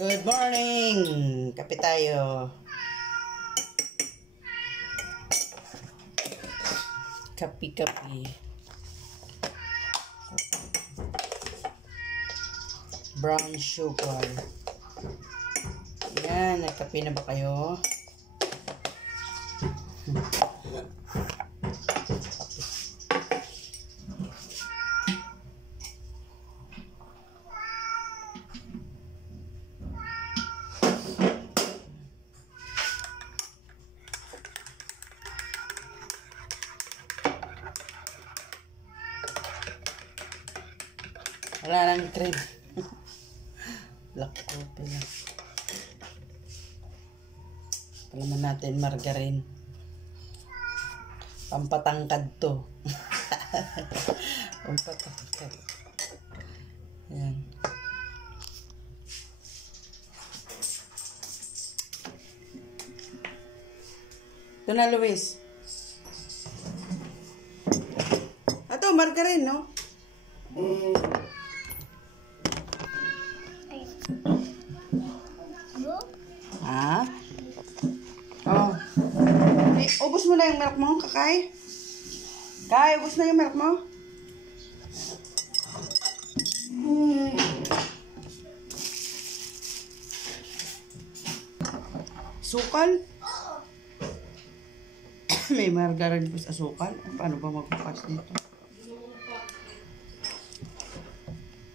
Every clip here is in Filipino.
Good morning! Kape tayo. Kapi-kapi. Brown sugar. Yan, nagkape na ba kayo? Wala lang cream. Black coffee lang. Palaman natin margarine. Pampatangkad to. Pampatangkad. Ayan. Ito na, Luis. Ito, margarine, no? Ah? Oh. Ubus mo na yung milk mo, Kakay. Kay, ubus na yung milk mo. Sukal? May margarine po sa sukal. Paano ba magbukas dito?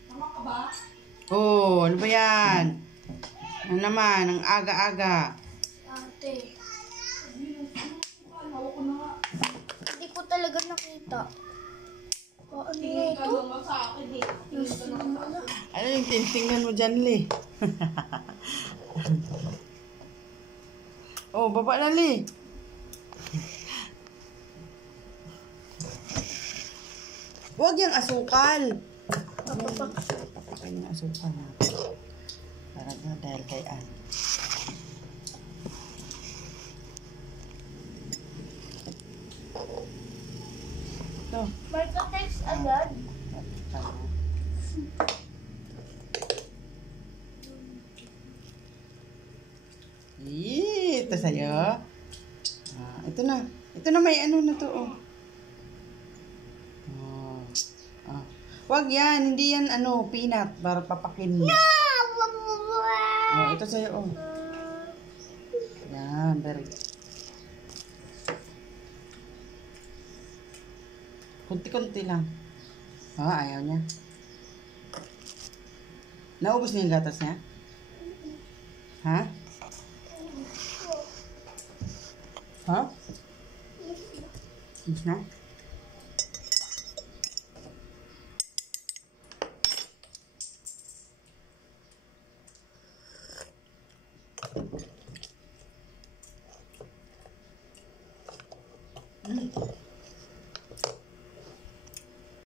Tama ka ba? Oh, ano ba yan? Ano naman, ang aga-aga. Ate. Hindi ko talaga nakita. Ano na ito? Ano yung tintingnan mo dyan, Li? Oh, baba na, Li. Huwag yung asukal. Huwag yung asukal natin. Para na dahil kay Ann. Ito. Marco-text agad. Ito sa'yo. Ito na. Ito na, may ano na to. Oh. Wag yan. Hindi yan ano, peanut. Para papakin mo. Ito sa'yo. Oh. Yan. Very good. Kunti-kunti lang. Ayaw niya. Naubos niya yung gatas niya? Ha? Ha? Ubus na?